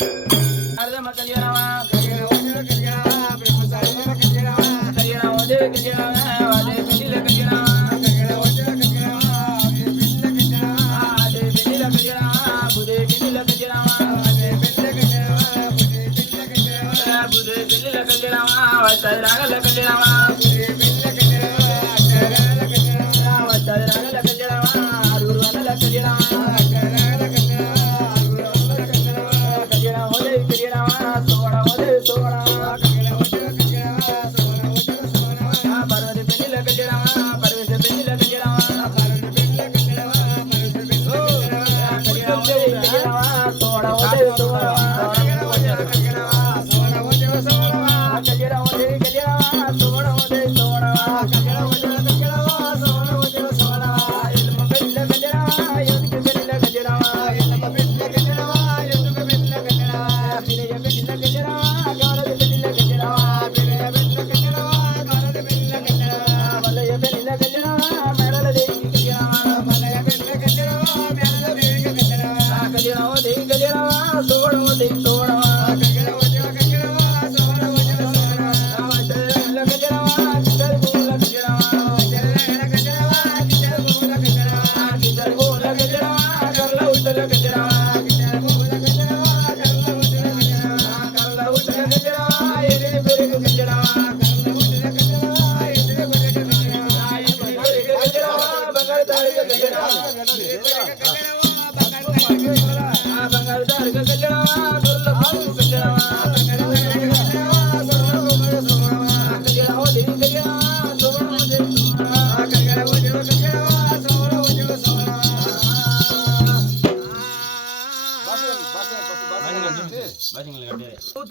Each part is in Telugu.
Arde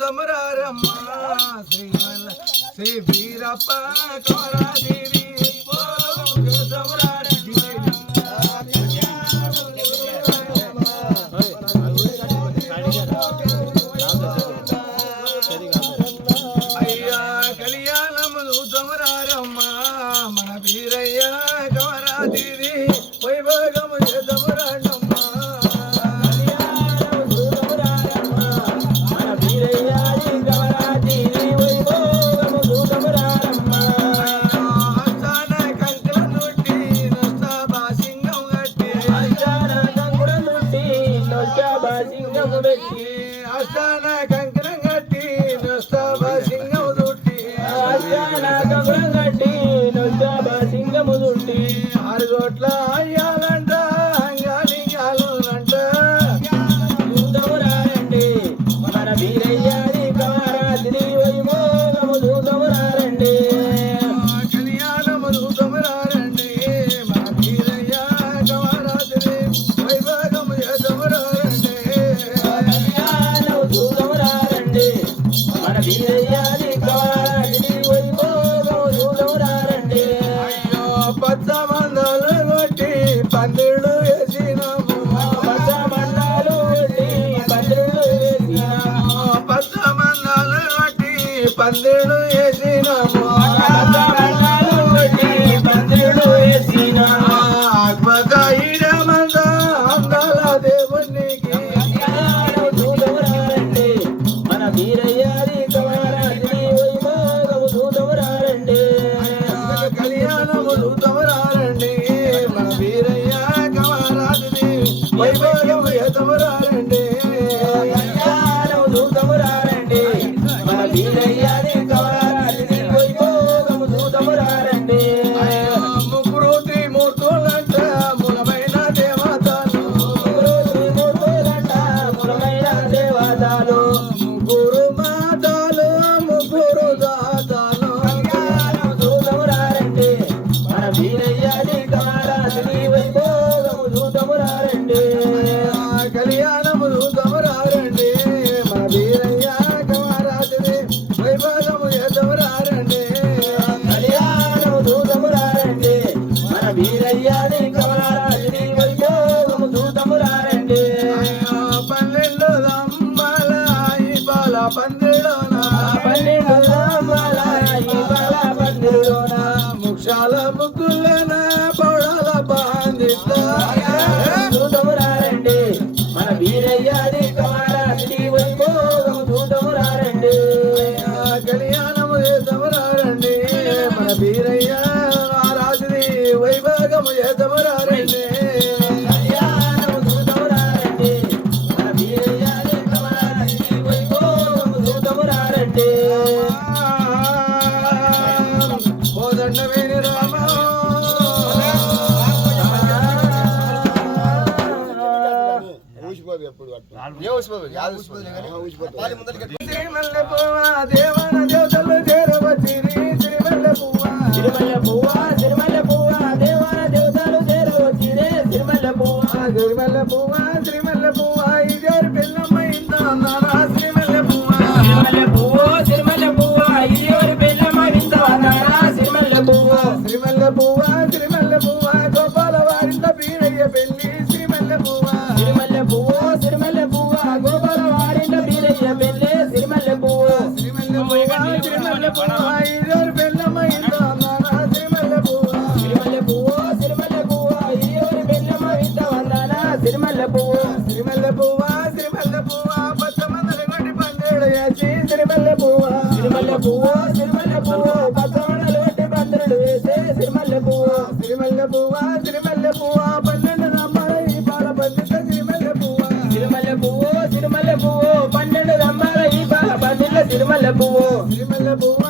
తమరారమ్మ. శ్రీమల్ల శ్రీ వీరప్ప కోరాది. చోట్ల అయ్యాలంట అంట చూదమురారండి మన వీరయ్యాది కమరాజి వైభోగము చూదమురారండి కళ్యాణము చూదమురారండి మన వీరయ్య కమరాజి వైభోగము చేదమురారండి కళ్యాణము చూదమురారండి మన వీరయ్య bandhu ye వీరయ్య రాజుని వైభాగము ఏతమరారండి ఊసిపోయి ఎప్పుడు ఊసిపోయి కాదు ఊసిపోయి మల్లె పోవా దేవ పువ్వు తిరుమల పువ్వు పన్నెండు రమ్మాల ఈ బాగా పదిలో తిరుమల పువ్వు. తిరుమల పువ్వు?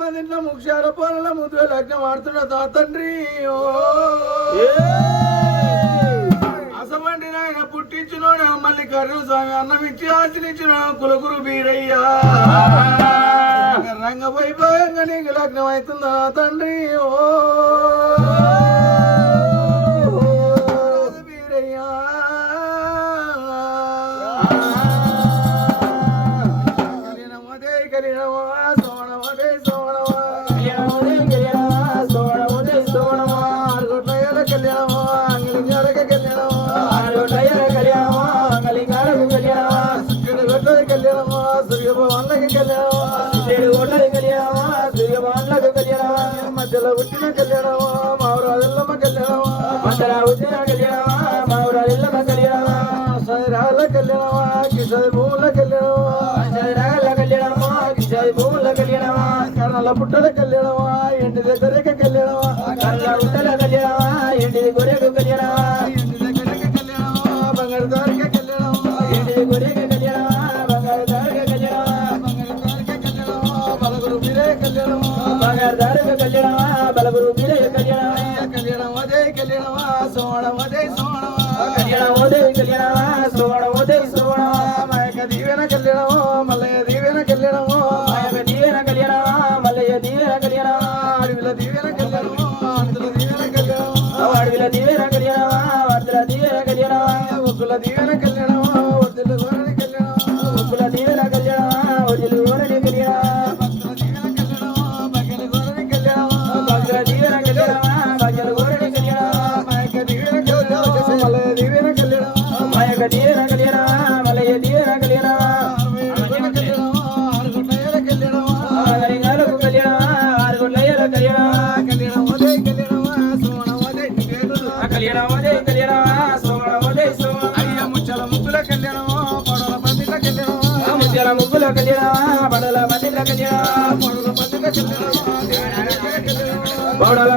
బంధించిన ముక్షార పాలన ముద్దు లగ్నం ఆడుతున్న తా తండ్రి. అసవంటి నాయన పుట్టించినోడు మళ్ళీ కరుణస్వామి అన్నం ఇచ్చి ఆశ్రయించిన కులగురు బీరయ్య రంగపోయి భయంగా నీకు లగ్నం అవుతుందా తండ్రి. ఓ. Someone, what is on? కళ్యాణమా? కర్ణల పుట్టల కళ్యాణమా? ఇంటి దగ్గరక కళ్యాణమా? ఇంటి ముగ్గుల కళ్యాణ బడల మందిల కళ్యాణ పడవల పందిల కళ్యాణమో దేవన కళ్యాణమో బౌడల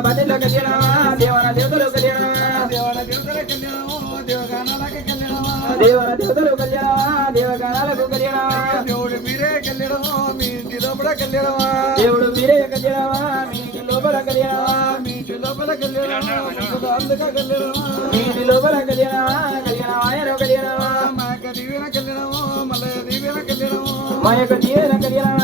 కళ్యాణమో దేవన దేవతలు కళ్యాణ దేవగానాలకు కళ్యాణ దేవుడు మీరే కళ్యాణమో మీ ఇంటి లోపల కళ్యాణమా? దేవుడు మీరే కళ్యాణ మీ ఇంటి లోపల కళ్యాణ మీ ఇంటి లోపల కళ్యాణమా కళ్యాణమా? మీ ఇంటి లోపల కళ్యాణ కళ్యాణ ఆయన కళ్యాణ మాక దీవెన కళ్యాణమో మల్లయ్య దీవెన కళ్యాణమో? మా యొక్క దీవెన కళ్యాణ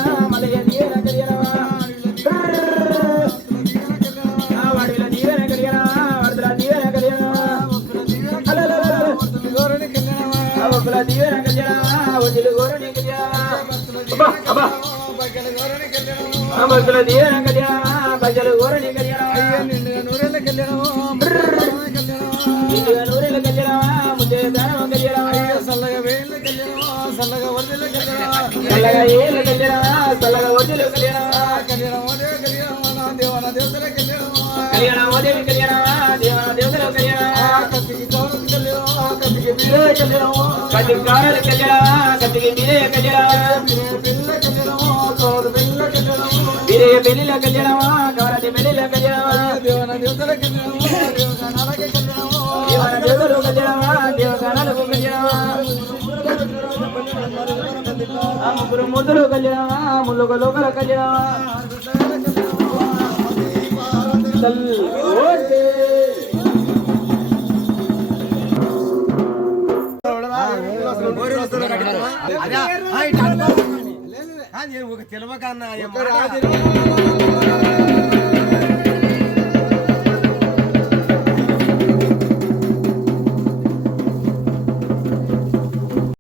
భక్తుల దీవెన కళ్యాణ ప్రజలు గోరని కళ్యాణ నూరేళ్ళ ఇంటిగా నూరెల కళ్యాణ ముద్దే దానవ కళ్యాణ సల్లగా వేళ్ళ కళ్యాణమా సల్లగా వదిల కళ్యాణమా చల్లగా ఏళ్ళ కళ్యాణ చల్లగా వదిలి కళ్యాణ కళ్యాణం అదే కళ్యాణమా నా దేవన దేవతల కళ్యాణమా కళ్యాణ వదిలి కళ్యాణ దేవన దేవతల కళ్యాణ కత్తికి గౌరవం కళ్యాణమా కత్తికి కళ్యాణ కత్తికి కళ్యాణ మీరే పిల్ల కళ్యాణమా కౌరు పిల్ల కళ్యాణమా మీరే దేవన దేవతల కళ్యాణమా కళ్యాణమా ముగ్గురు ముద్దులు కళ్యాణ ముల్లుగ లోకల కళ్యాణ తల్ ఓటే ఒక రాజు